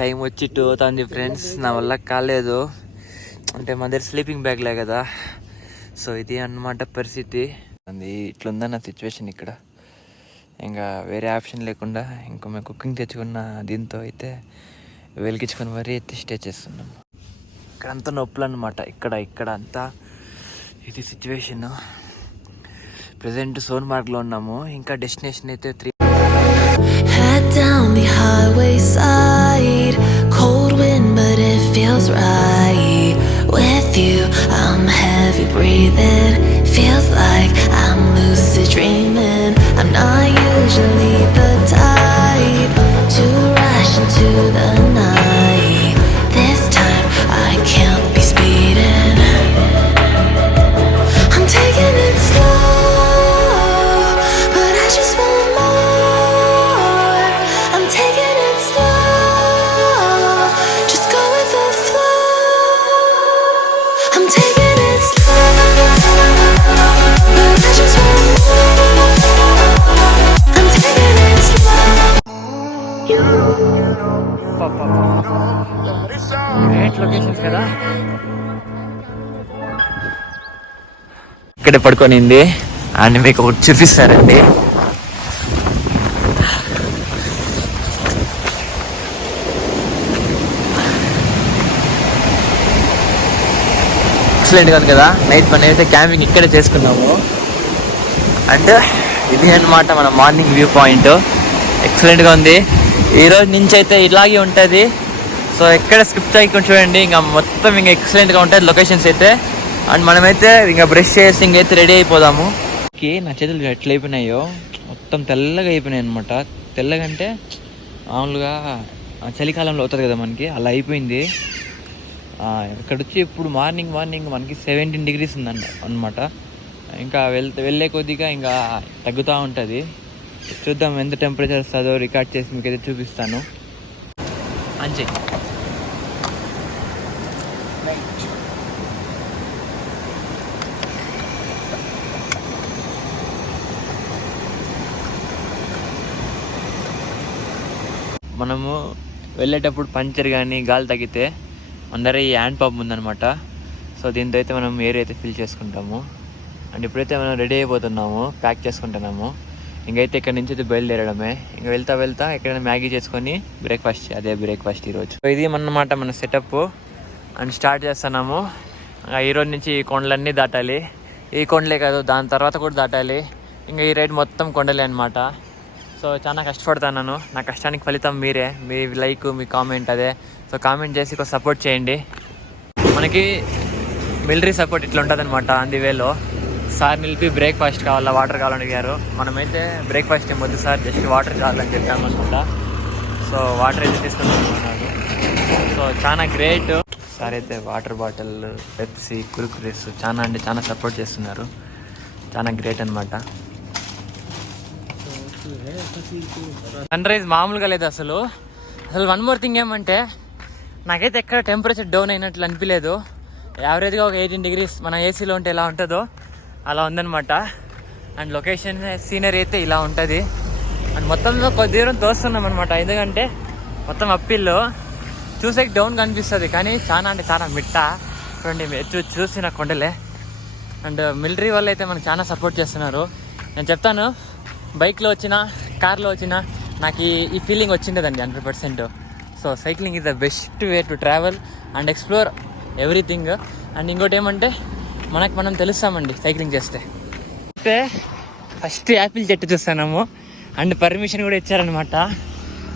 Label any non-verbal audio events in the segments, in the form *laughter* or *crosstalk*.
Time వచ్చి two అవుతుంది friends. నా వల్ల కాలేదు. అంటే మా దగ్గర స్లీపింగ్ బ్యాగ్లే కదా. సో ఇది అన్నమాట పరిస్థితి. అది ఇట్లుందా నా సిచ్యువేషన్ ఇక్కడ? ఇంకా వేరే ఆప్షన్ లేకుండా ఇంకా మేము కుకింగ్ తెచ్చుకున్న దీంతో అయితే వెలిగించుకొని మరీ అయితే స్టే చేస్తున్నాం. ఇక్కడ అంతా నొప్పులు అనమాట ఇక్కడ ఇక్కడ అంతా ఇది సిచ్యువేషన్ ప్రజెంట్ సోన్మార్గ్లో ఉన్నాము. ఇంకా డెస్టినేషన్ అయితే three Head down the highway side. Right. With you, I'm heavy breathing. Feels like I'm lucid dreaming. I'm not usually the type to rush into the great locations కదా ఇక్కడే పడుకొనింది. And మీకు ఒకటి చూపిస్తారండి. Excellent కాదు కదా? Night పని అయితే camping ఇక్కడే చేసుకున్నాము. అంటే ఇది అన్నమాట మన మార్నింగ్ వ్యూ పాయింట్ ఎక్సలెంట్గా ఉంది. ఈరోజు నుంచి అయితే ఇలాగే ఉంటుంది. సో ఎక్కడ స్క్రిప్ట్ చేయకుండా చూడండి. ఇంకా మొత్తం ఇంకా ఎక్సలెంట్గా ఉంటుంది లొకేషన్స్ అయితే. అండ్ మనమైతే ఇంకా బ్రష్ చేసి ఇంకైతే రెడీ అయిపోదాము. ఓకే నా చేతులు ఎట్లా అయిపోయినాయో మొత్తం తెల్లగా అయిపోయినాయి అనమాట తెల్లగా అంటే మామూలుగా ఆ చలికాలంలో అవుతుంది కదా మనకి అలా అయిపోయింది. ఇక్కడ వచ్చి ఇప్పుడు మార్నింగ్ మార్నింగ్ మనకి సెవెంటీన్ డిగ్రీస్ ఉందండి అనమాట ఇంకా వెళ్తే వెళ్ళే కొద్దిగా ఇంకా తగ్గుతూ ఉంటుంది. చూద్దాం ఎంత టెంపరేచర్ వస్తుందో రికార్డ్ చేసి మీకు అయితే చూపిస్తాను. అంచే. మనము వెళ్ళేటప్పుడు పంచర్ కానీ గాలి తగ్గితే అందరూ ఈ హ్యాండ్ పంప్ ఉందన్నమాట. సో దీంతో అయితే మనం ఎయిర్ అయితే ఫిల్ చేసుకుంటాము. అండ్ ఇప్పుడైతే మనం రెడీ అయిపోతున్నాము ప్యాక్ చేసుకుంటున్నాము. ఇంకైతే ఇక్కడ నుంచి అయితే బయలుదేరడమే. ఇంకా వెళ్తా వెళ్తా ఎక్కడైనా మ్యాగీ చేసుకొని బ్రేక్ఫాస్ట్ అదే బ్రేక్ఫాస్ట్ ఈరోజు సో ఇది అన్నమాట మన సెటప్ అండ్ స్టార్ట్ చేస్తున్నాము. ఇంకా ఈ రోజు నుంచి ఈ కొండలన్నీ దాటాలి. ఈ కొండలే కాదు దాని తర్వాత కూడా దాటాలి. ఇంకా ఈ రైడ్ మొత్తం కొండలే అనమాట సో చాలా కష్టపడుతున్నాను. నా కష్టానికి ఫలితం మీరే. మీ లైక్ మీ కామెంట్ అదే. సో కామెంట్ చేసి కొంచెం సపోర్ట్ చేయండి. మనకి మిలిటరీ సపోర్ట్ ఇట్లా ఉంటుంది అనమాట వేలో సార్ నిలిపి బ్రేక్ఫాస్ట్ కావాలా వాటర్ కావాలని అడిగారు. మనమైతే బ్రేక్ఫాస్ట్ ఏం వద్దు సార్ జస్ట్ వాటర్ కావాలని చెప్పాము అనుకుంటా. సో వాటర్ అయితే తీసుకుంటున్నాను సో చాలా గ్రేట్ సార్ అయితే వాటర్ బాటిల్ పెప్సీ కురుకురేస్ చాలా అంటే చాలా సపోర్ట్ చేస్తున్నారు. చాలా గ్రేట్ అనమాట సన్ రైజ్ మామూలుగా లేదు అసలు. అసలు వన్ మోర్ థింగ్ ఏమంటే నాకైతే ఎక్కడ టెంపరేచర్ డౌన్ అయినట్లు అనిపించలేదు యావరేజ్గా ఒక ఎయిటీన్ డిగ్రీస్ మన ఏసీలో ఉంటే ఎలా ఉంటుందో. అలా ఉందనమాట అండ్ లొకేషన్ సీనరీ అయితే ఇలా ఉంటుంది. అండ్ మొత్తం కొద్ది దూరం తోస్తున్నాం అనమాట ఎందుకంటే మొత్తం అప్పిల్లో చూసే డౌన్ కనిపిస్తుంది కానీ చాలా అంటే చాలా మిట్ట. చూడండి చూ చూసిన కొండలే. అండ్ మిలిటరీ వాళ్ళు అయితే మనకు చాలా సపోర్ట్ చేస్తున్నారు. నేను చెప్తాను బైక్లో వచ్చిన కార్లో వచ్చినా నాకు ఈ ఈ feeling వచ్చిండదండి hundred percent so cycling is the best way to travel and explore everything and ఇంకోటి ఏమంటే మనకు మనం తెలుస్తామండి సైక్లింగ్ చేస్తే. అయితే ఫస్ట్ యాపిల్ చెట్టు చూస్తాము అండ్ పర్మిషన్ కూడా ఇచ్చారనమాట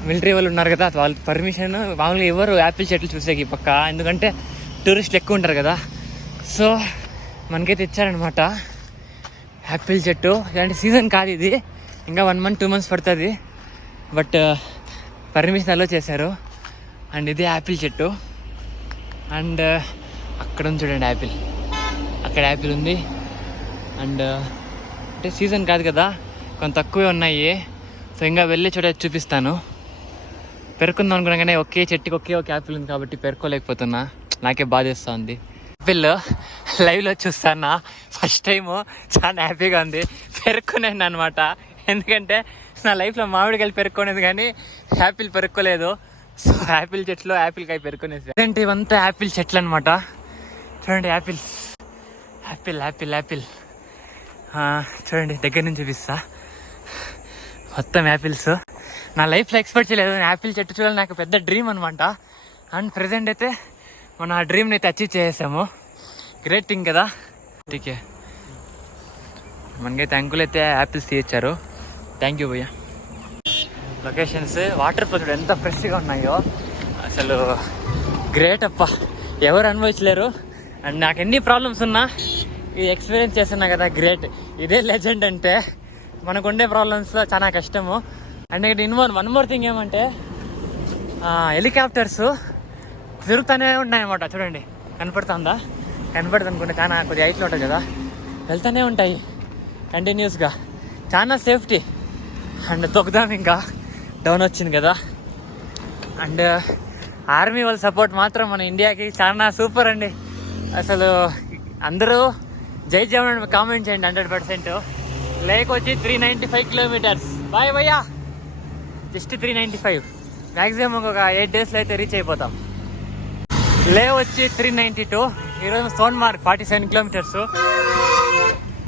మిలిటరీ వాళ్ళు ఉన్నారు కదా వాళ్ళు పర్మిషన్ మామూలుగా ఎవరు యాపిల్ చెట్లు చూసేకి ఈ పక్క. ఎందుకంటే టూరిస్టులు ఎక్కువ ఉంటారు కదా. సో మనకైతే ఇచ్చారనమాట యాపిల్ చెట్టు. ఇలాంటి సీజన్ కాదు ఇది. ఇంకా వన్ మంత్ టూ మంత్స్ పడుతుంది. బట్ పర్మిషన్ అలో చేశారు. అండ్ ఇది యాపిల్ చెట్టు. అండ్ అక్కడ చూడండి యాపిల్. అక్కడ యాపిల్ ఉంది. అండ్ అంటే సీజన్ కాదు కదా కొంత తక్కువే ఉన్నాయి. సో ఇంకా వెళ్ళే చోట చూపిస్తాను. పెరుకుందాం అనుకున్నాగానే ఒకే చెట్టుకి ఒకే ఒక యాపిల్ ఉంది కాబట్టి పెరుకోలేకపోతున్నా నాకే బాధేస్తూ ఉంది యాపిల్ లైవ్లో చూస్తానా? ఫస్ట్ టైము చాలా హ్యాపీగా ఉంది. పెరుక్కునేను అనమాట ఎందుకంటే నా లైఫ్లో మామిడికాయలు పెరుక్కునేది కానీ యాపిల్ పెరుక్కోలేదు. సో యాపిల్ చెట్లు యాపిల్ కాయ పెరుకునేసి ఏంటి ఇవంతా యాపిల్ చెట్లు అనమాట చూడండి యాపిల్స్. యాపిల్ యాపిల్ యాపిల్ చూడండి దగ్గర నుంచి చూపిస్తా. మొత్తం యాపిల్స్ నా లైఫ్లో ఎక్స్పెక్ట్ చేయలేదు యాపిల్ చెట్టు చూడాలి నాకు పెద్ద డ్రీమ్ అనమాట అండ్ ప్రజెంట్ అయితే మనం ఆ డ్రీమ్ని అయితే అచీవ్ చేసేసాము. గ్రేట్ థింగ్ కదా. టీకే మనకైతే అంకుల్ అయితే యాపిల్స్ తీయచ్చారు. థ్యాంక్ యూ భయ్యా. లొకేషన్స్ వాటర్ ఫాల్స్ ఎంత ఫ్రెష్గా ఉన్నాయో. అసలు గ్రేట్ అప్ప. ఎవరు అనుభవించలేరు. అండ్ నాకు ఎన్ని ప్రాబ్లమ్స్ ఉన్నా ఇది ఎక్స్పీరియన్స్ చేస్తున్నా కదా గ్రేట్ ఇదే లెజెండ్ అంటే మనకు ఉండే ప్రాబ్లమ్స్లో చాలా కష్టము. అండ్ ఇక్కడ ఇన్వోన్ వన్ మోర్ థింగ్ ఏమంటే హెలికాప్టర్స్ తిరుగుతూనే ఉన్నాయన్నమాట. చూడండి కనపడుతుందా? కనపడుతుంది అనుకుంటే చాలా కొద్దిగా హైట్లో ఉంటుంది కదా. వెళ్తూనే ఉంటాయి కంటిన్యూస్గా చాలా సేఫ్టీ అండ్ తొక్కుదాం ఇంకా. డౌన్ వచ్చింది కదా. అండ్ ఆర్మీ వాళ్ళ సపోర్ట్ మాత్రం మన ఇండియాకి చాలా సూపర్ అండి. అసలు అందరూ జై జవాన్ కామెంట్ చేయండి హండ్రెడ్ పర్సెంట్ లేక్ వచ్చి three ninety five kilometres bye భయ్యా. Just three ninety five maximum ఒక ఎయిట్ డేస్లో అయితే రీచ్ అయిపోతాం. లే వచ్చి త్రీ నైంటీ టూ ఈరోజు Sonamarg forty seven kilometres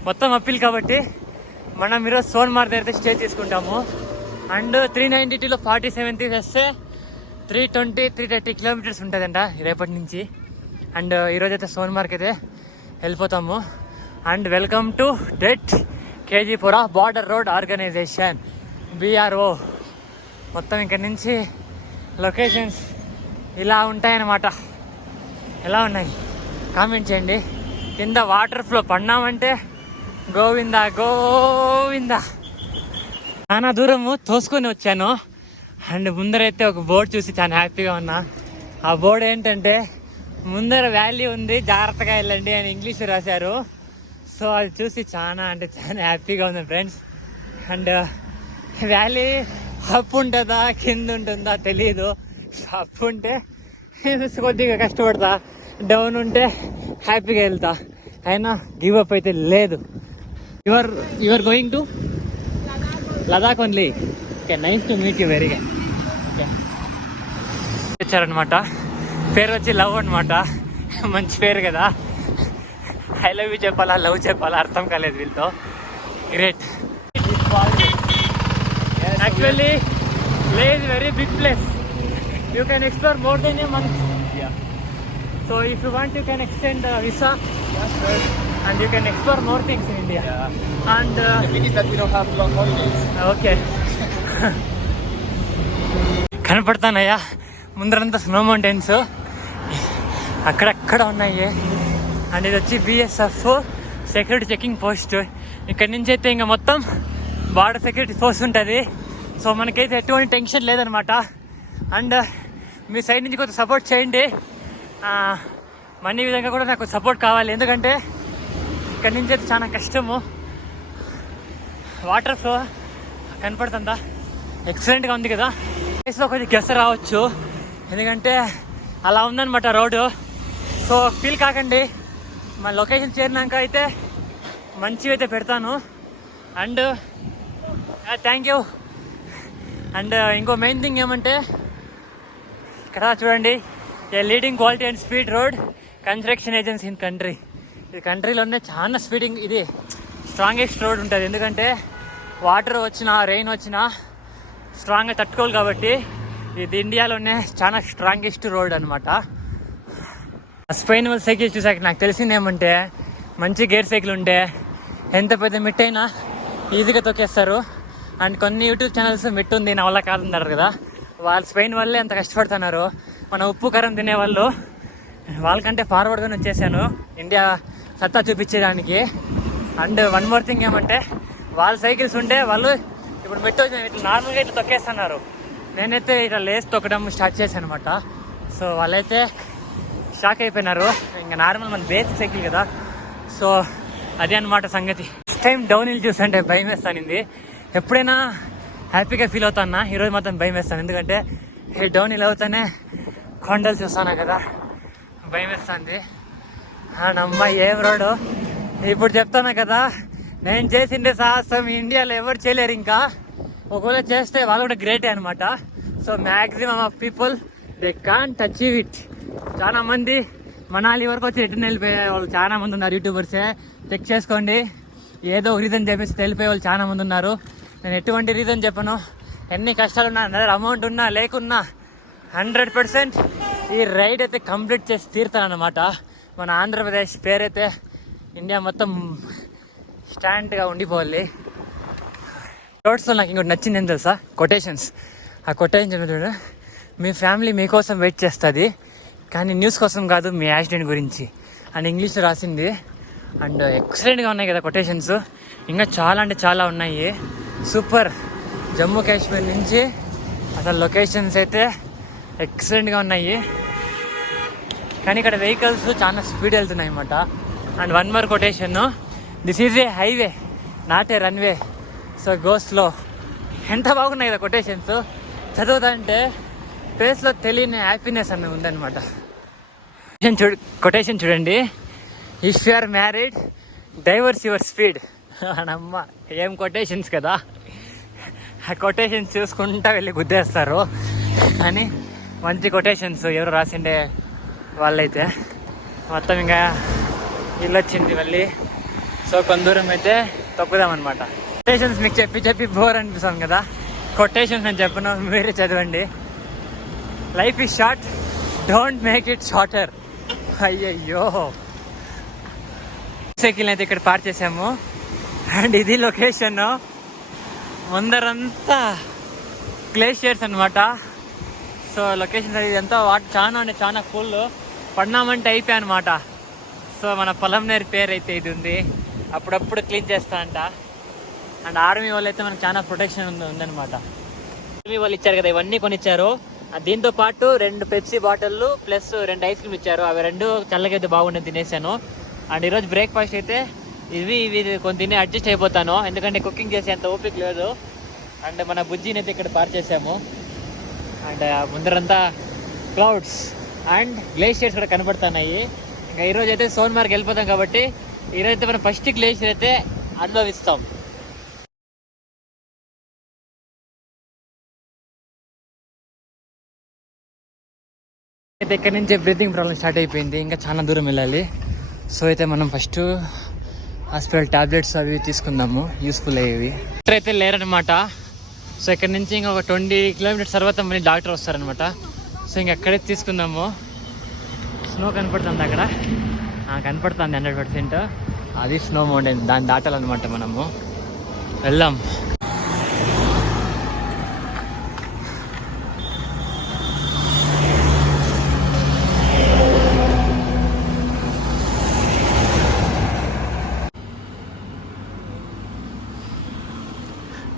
మొత్తం అప్పీల్ కాబట్టి మనం ఈరోజు సోన్ మార్క్ దగ్గర స్టే చేసుకుంటాము. అండ్ త్రీ నైంటీ టూలో ఫార్టీ సెవెన్ తీసేస్తే three twenty three thirty kilometres ఉంటుందంట రేపటి నుంచి. అండ్ ఈరోజైతే అయితే సోన్ మార్క్ అయితే వెళ్ళిపోతాము. అండ్ వెల్కమ్ టు డెట్ కేజీపుర బార్డర్ రోడ్ ఆర్గనైజేషన్ బీఆర్ఓ మొత్తం ఇక్కడ నుంచి లొకేషన్స్ ఇలా ఉంటాయన్నమాట. ఎలా ఉన్నాయి? కామెంట్ చేయండి. కింద వాటర్ ఫ్లో పడినామంటే గోవిందా గోవిందా. చాలా దూరము తోసుకొని వచ్చాను. అండ్ ముందరైతే ఒక బోర్డు చూసి చాలా హ్యాపీగా ఉన్నా. ఆ బోర్డు ఏంటంటే ముందర వ్యాలీ ఉంది జాగ్రత్తగా వెళ్ళండి అని ఇంగ్లీష్ రాశారు. సో అది చూసి చాలా అంటే చాలా హ్యాపీగా ఉంది friends. And uh, valley up ఉంటుందా కింద ఉంటుందా తెలియదు అప్ ఉంటే *laughs* కొద్దిగా కష్టపడతా. డౌన్ ఉంటే హ్యాపీగా వెళ్తా. అయినా గివ్ అప్ అయితే లేదు. Your your going to Ladakh only okay nice to meet you వెరీగా okay వచ్చారనమాట పేరు వచ్చి లవ్ అనమాట మంచి పేరు కదా. ఐ లవ్ యూ చెప్పాలా లవ్ చెప్పాలా అర్థం కాలేదు వీళ్ళతో. Great actually is very big place you can explore more than a month so if you want you can extend visa and you can explore more things in India and The thing is that we don't have long holidays. Okay కనపడతానయ్యా. ముందరంతా snow mountains అక్కడక్కడ ఉన్నాయి. And ఇది వచ్చి BSF security checking post ఇక్కడ నుంచి అయితే ఇంకా మొత్తం బార్డర్ సెక్యూరిటీ పోస్ట్ ఉంటుంది. సో మనకైతే ఎటువంటి టెన్షన్ లేదనమాట. అండ్ మీ సైడ్ నుంచి కొంత సపోర్ట్ చేయండి. మనీ విధంగా కూడా నాకు సపోర్ట్ కావాలి. ఎందుకంటే ఇక్కడ నుంచి అయితే చాలా కష్టము. వాటర్ ఫ్లో కనపడుతుందా? ఎక్సలెంట్గా ఉంది కదా. ప్లేస్లో కొంచెం గెస్ రావచ్చు. ఎందుకంటే అలా ఉందన్నమాట రోడ్డు. సో ఫీల్ కాకండి. మా లొకేషన్ చేరినాక అయితే మంచివి అయితే పెడతాను. అండ్ థ్యాంక్ యూ అండ్ ఇంకో మెయిన్ థింగ్ ఏమంటే ఇక్కడ చూడండి a leading quality and speed road construction agency in country ఇది కంట్రీలోనే చాలా స్పీడింగ్ ఇది స్ట్రాంగెస్ట్ రోడ్ ఉంటుంది. ఎందుకంటే వాటర్ వచ్చినా రెయిన్ వచ్చినా స్ట్రాంగ్గా తట్టుకోవాలి కాబట్టి ఇది ఇండియాలోనే చాలా స్ట్రాంగెస్ట్ రోడ్ అనమాట స్పెయిన్ వాళ్ళ సైకిల్ చూసాక నాకు తెలిసింది ఏమంటే మంచి గేర్ సైకిల్ ఉంటే ఎంత పెద్ద మిట్ అయినా ఈజీగా తొక్కేస్తారు. అండ్ కొన్ని యూట్యూబ్ ఛానల్స్ మిట్ ఉంది నా వల్ల కాదంటారు కదా. వాళ్ళు స్పెయిన్ వాళ్ళే ఎంత కష్టపడుతున్నారు. మన ఉప్పు కారం తినేవాళ్ళు వాళ్ళకంటే ఫార్వర్డ్గానే వచ్చేసాను. ఇండియా సత్తా చూపించేదానికి. అండ్ వన్ మోర్ థింగ్ ఏమంటే వాళ్ళ సైకిల్స్ ఉంటే వాళ్ళు ఇప్పుడు మెట్టు ఇట్లా నార్మల్గా ఇట్లా తొక్కేస్తున్నారు. నేనైతే ఇట్లా లేస్ తొక్కడం స్టార్ట్ చేశాను అనమాట సో వాళ్ళైతే షాక్ అయిపోయినారు. ఇంకా నార్మల్ మన బేసిక్ సైకిల్ కదా. సో అదే అనమాట సంగతి. ఫస్ట్ టైం డౌన్ హిల్ చూస్తుంటే భయం వేస్తానింది. ఎప్పుడైనా హ్యాపీగా ఫీల్ అవుతానా ఈరోజు మాత్రం భయం వేస్తాను. ఎందుకంటే ఈ డౌన్ హిల్ అవుతానే కొండలు చూస్తాను కదా. భయం వేస్తుంది. నమ్మ ఏం రోడ్డు? ఇప్పుడు చెప్తాను కదా. నేను చేసిండే సాహసం ఇండియాలో ఎవరు చేయలేరు ఇంకా. ఒకవేళ చేస్తే వాళ్ళు కూడా గ్రేటే అనమాట so maximum of people they can't achieve it చాలామంది మనాలి వరకు వచ్చి రిటర్న్ వెళ్ళిపోయే వాళ్ళు చాలా మంది ఉన్నారు యూట్యూబర్సే చెక్ చేసుకోండి. ఏదో రీజన్ చెప్పేసి వెళ్ళిపోయే వాళ్ళు చాలా మంది ఉన్నారు. నేను ఎటువంటి రీజన్ చెప్పను. ఎన్ని కష్టాలు ఉన్నా నా అమౌంట్ ఉన్నా లేకున్నా హండ్రెడ్ పర్సెంట్ ఈ రైడ్ అయితే కంప్లీట్ చేసి తీరుతానమాట మన ఆంధ్రప్రదేశ్ పేరైతే ఇండియా మొత్తం స్టాండ్గా ఉండిపోవాలి. రోడ్స్లో నాకు ఇంకోటి నచ్చింది ఏం తెలుసా? కొటేషన్స్ ఆ కొటేషన్ చూడండి మీ ఫ్యామిలీ మీకోసం వెయిట్ చేస్తుంది. కానీ న్యూస్ కోసం కాదు మీ యాక్సిడెంట్ గురించి. అండ్ ఇంగ్లీష్లో రాసింది. అండ్ ఎక్సలెంట్గా ఉన్నాయి కదా కొటేషన్స్. ఇంకా చాలా అంటే చాలా ఉన్నాయి. సూపర్. జమ్మూ కాశ్మీర్ నుంచి అసలు లొకేషన్స్ అయితే ఎక్సలెంట్గా ఉన్నాయి. కానీ ఇక్కడ వెహికల్స్ చాలా స్పీడ్ వెళ్తున్నాయి అన్నమాట. And one more quotation. This is a highway not a runway. So go slow ఎంత బాగున్నాయి కదా కొటేషన్స్. చదువుతుంటే ఫేస్లో తెలియని హ్యాపీనెస్ అన్నది ఉందన్నమాట. కొటేషన్ చూడు కొటేషన్ చూడండి. If you are married divorce your speed అమ్మ ఏం కొటేషన్స్ కదా? ఆ కొటేషన్స్ చూసుకుంటా వెళ్ళి గుద్దేస్తారు. అని మంచి కొటేషన్స్ ఎవరు రాసిండే వాళ్ళైతే. మొత్తం ఇంకా ఇల్లు వచ్చింది మళ్ళీ. సో కొంత దూరం అయితే తొక్కుదామన్నమాట కొటేషన్స్ మీకు చెప్పి చెప్పి బోర్ అనిపిస్తాం కదా. కొటేషన్స్ నేను చెప్పను మీరే చదవండి. Life is short don't make it shorter అయ్యయ్యో. సైకిల్ అయితే ఇక్కడ పార్క్ చేసాము అండ్ ఇది లొకేషన్ ముందరంతా గ్లేషియర్స్ అనమాట సో లొకేషన్ అది ఎంతో వాటర్ చాలా అంటే చాలా కూల్ పడినామంటే అయిపోయా అనమాట సో మన పొలం నేరు పేరు అయితే ఇది ఉంది. అప్పుడప్పుడు క్లీన్ చేస్తా అంట. అండ్ ఆర్మీ వాళ్ళు అయితే మనకు చాలా ప్రొటెక్షన్ ఉంది ఉందన్నమాట. ఆర్మీ వాళ్ళు ఇచ్చారు కదా ఇవన్నీ కొనిచ్చారు. దీంతో పాటు రెండు పెప్సీ బాటిల్లు ప్లస్ రెండు ఐస్ క్రీమ్ ఇచ్చారు. అవి రెండు చల్లగైతే బాగుండే తినేసాను. అండ్ ఈరోజు బ్రేక్ఫాస్ట్ అయితే ఇవి ఇవి కొన్ని తిని అడ్జస్ట్ అయిపోతాను. ఎందుకంటే కుకింగ్ చేసే అంత ఓపిక లేదు. అండ్ మన బుజ్జిని అయితే ఇక్కడ పార్ చేసాము అండ్ ముందరంతా క్లౌడ్స్ అండ్ గ్లేషియర్స్ కూడా కనబడుతున్నాయి. ఇంకా ఈరోజు అయితే సోన్మార్గ్ వెళ్ళిపోతాం కాబట్టి ఈరోజు అయితే మనం ఫస్ట్ గ్లేషియర్ అయితే అనుభవిస్తాం. అయితే ఇక్కడ నుంచి బ్రీతింగ్ ప్రాబ్లం స్టార్ట్ అయిపోయింది. ఇంకా చాలా దూరం వెళ్ళాలి. సో అయితే మనం ఫస్ట్ హాస్పిటల్ టాబ్లెట్స్ అవి తీసుకుందాము. యూస్ఫుల్ అయ్యేవి. డాక్టర్ అయితే లేరనమాట సో ఇక్కడ నుంచి ఇంకా ఒక ట్వంటీ కిలోమీటర్స్ తర్వాత మళ్ళీ డాక్టర్ వస్తారనమాట సో ఇంక అక్కడే తీసుకుందాము. స్నో కనపడుతుంది అక్కడ. కనపడుతుంది హండ్రెడ్ పర్సెంట్. అది స్నో మౌంటైన్ దాన్ని దాటాలన్నమాట మనము. వెళ్దాం.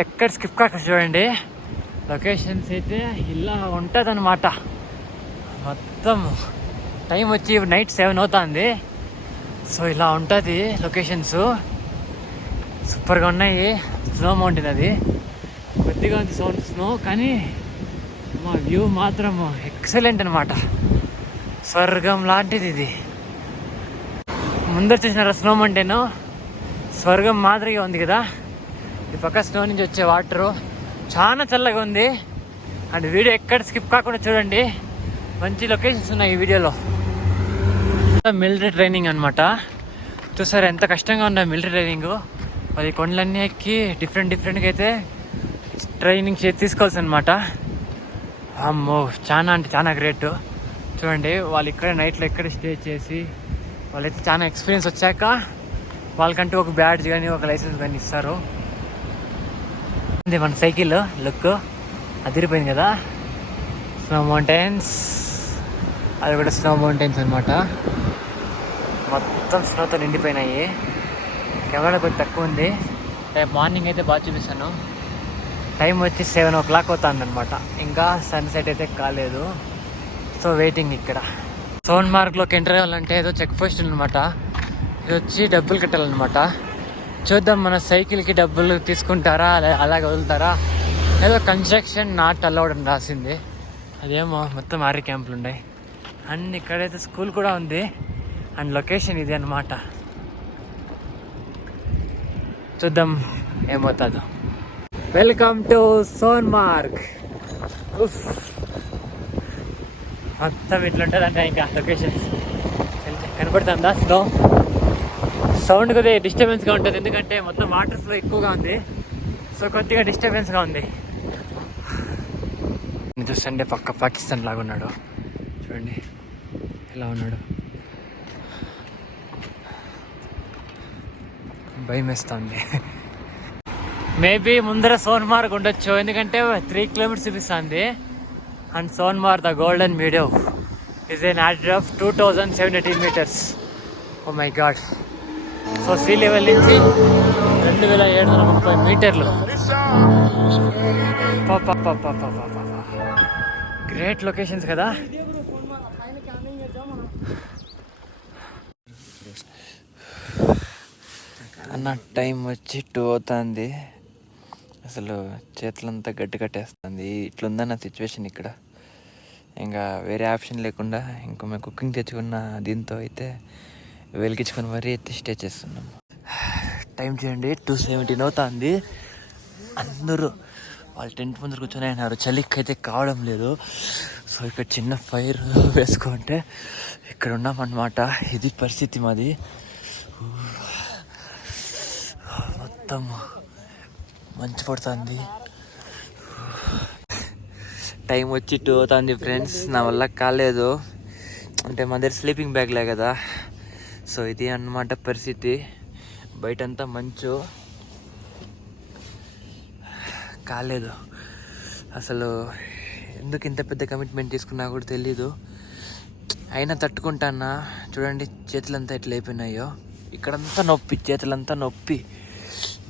ఎక్కడ స్కిప్ కాక చూడండి. లొకేషన్స్ అయితే ఇలా ఉంటుంది అనమాట మొత్తం టైం వచ్చి నైట్ సెవెన్ అవుతుంది. సో ఇలా ఉంటుంది లొకేషన్స్. సూపర్గా ఉన్నాయి. స్నో మౌంటైన్ అది. కొద్దిగా ఉంది సౌండ్ స్నో కానీ మా వ్యూ మాత్రం ఎక్సలెంట్ అనమాట స్వర్గం లాంటిది ఇది. ముందర చూసిన స్నో మౌంటైన్? స్వర్గం మాదిరిగా ఉంది కదా? ఈ పక్క స్నో నుంచి వచ్చే వాటరు చాలా చల్లగా ఉంది. అండ్ వీడియో ఎక్కడ స్కిప్ కాకుండా చూడండి. మంచి లొకేషన్స్ ఉన్నాయి ఈ వీడియోలో. మిలిటరీ ట్రైనింగ్ అనమాట చూసారు ఎంత కష్టంగా ఉన్నాయి మిలిటరీ ట్రైనింగ్ అది కొండలన్నీ ఎక్కి డిఫరెంట్ డిఫరెంట్గా అయితే ట్రైనింగ్ చే తీసుకోవాల్సి అనమాట అమ్మో చాలా అంటే చాలా గ్రేట్ చూడండి వాళ్ళు ఇక్కడ నైట్లో ఎక్కడ స్టే చేసి వాళ్ళైతే చాలా ఎక్స్పీరియన్స్ వచ్చాక వాళ్ళకంటూ ఒక బ్యాడ్జ్ కానీ ఒక లైసెన్స్ కానీ ఇస్తారు. ఇది మన సైకిల్ లుక్. అదిరిపోయింది కదా? స్నో మౌంటైన్స్ అది కూడా స్నో మౌంటైన్స్ అనమాట మొత్తం స్నోతో నిండిపోయినాయి. కెమెరా కొద్ది తక్కువ ఉంది. రేపు మార్నింగ్ అయితే బాగా చూపిస్తాను. టైం వచ్చి సెవెన్ ఓ క్లాక్ అవుతుంది అనమాట ఇంకా సన్సెట్ అయితే కాలేదు. సో వెయిటింగ్ ఇక్కడ. సోన్మార్క్లోకి ఎంటర్ అవ్వాలంటే ఏదో చెక్ పోస్ట్ అనమాట ఇది వచ్చి డబ్బులు కట్టాలన్నమాట. చూద్దాం మన సైకిల్కి డబ్బులు తీసుకుంటారా అలాగే వదులుతారా? ఏదో కన్స్ట్రక్షన్ నాట్ అలౌడ్ అని రాసింది. అదేమో మొత్తం ఆరి క్యాంపులు ఉన్నాయి. అండ్ ఇక్కడైతే స్కూల్ కూడా ఉంది. అండ్ లొకేషన్ ఇది అనమాట చూద్దాం ఏమవుతుందో. వెల్కమ్ టు సోన్ మార్క్ మొత్తం ఇట్లుంటుందంట ఇంకా లొకేషన్స్. కనపడుతుందా స్నో సౌండ్ కొద్దిగా డిస్టర్బెన్స్గా ఉంటుంది. ఎందుకంటే మొత్తం వాటర్ ఫ్లో ఎక్కువగా ఉంది. సో కొద్దిగా డిస్టర్బెన్స్గా ఉంది. చూస్తుంటే పక్క పాకిస్తాన్ లాగా ఉన్నాడు. చూడండి. ఎలా ఉన్నాడు. భయం వేస్తుంది మేబీ ముందర సోన్మార్గ్ ఉండొచ్చు. ఎందుకంటే త్రీ కిలోమీటర్స్ చూపిస్తుంది. And Sonamarg the golden meadow is an ad of two thousand seven eighteen metres oh my god so sea level నుంచి రెండు వేల ఏడు వందల ముప్పై మీటర్లు. గ్రేట్ లొకేషన్స్ కదా. అన్న టైం వచ్చి టూ అవుతుంది. అసలు చేతులంతా గట్టి కట్టేస్తుంది. ఇట్లుందన్న సిచ్యువేషన్ ఇక్కడ. ఇంకా వేరే ఆప్షన్ లేకుండా ఇంకా మేము కుకింగ్ తెచ్చుకున్న దీంతో అయితే వెలిగించుకొని మరీ అయితే స్టే చేస్తున్నాం. టైం చేయండి టూ సెవెంటీన్ అవుతుంది. అందరూ వాళ్ళు టెంట్ ముందర కూర్చొని అయినారు చలికి అయితే కావడం లేదు. సో ఇక్కడ చిన్న ఫైర్ వేసుకుంటే ఇక్కడ ఉన్నామన్నమాట. ఇది పరిస్థితి మాది. మొత్తం మంచు పడుతుంది. టైం వచ్చి టూ అవుతుంది ఫ్రెండ్స్ నా వల్ల కాలేదు. అంటే మా దగ్గర స్లీపింగ్ బ్యాగ్లే కదా. సో ఇది అన్నమాట పరిస్థితి. బయటంతా మంచు. కాలేదు. అసలు ఎందుకు ఇంత పెద్ద కమిట్మెంట్ తీసుకున్నా కూడా తెలీదు. అయినా తట్టుకుంటానా? చూడండి చేతులంతా ఎట్లా అయిపోయినాయో. ఇక్కడంతా నొప్పి చేతులంతా నొప్పి.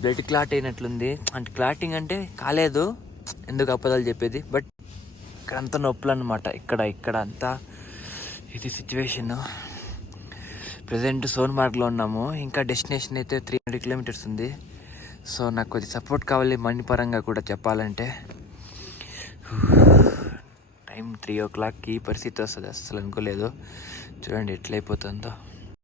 బ్లడ్ క్లాట్ అయినట్లుంది. అంటే క్లాటింగ్ అంటే కాలేదు. ఎందుకు అబద్ధాలు చెప్పేది? బట్ ఇక్కడంతా నొప్పులు అనమాట ఇక్కడ ఇక్కడ అంతా. ఇది సిచ్యువేషను ప్రజెంట్ సోన్మార్గ్లో ఉన్నాము. ఇంకా డెస్టినేషన్ అయితే త్రీ హండ్రెడ్ కిలోమీటర్స్ ఉంది. సో నాకు కొద్ది సపోర్ట్ కావాలి మనీ పరంగా కూడా చెప్పాలంటే. *sighs* టైం త్రీ ఓ క్లాక్కి ఈ పరిస్థితి వస్తుంది అస్సలు అనుకోలేదు. చూడండి ఎట్లయిపోతుందో.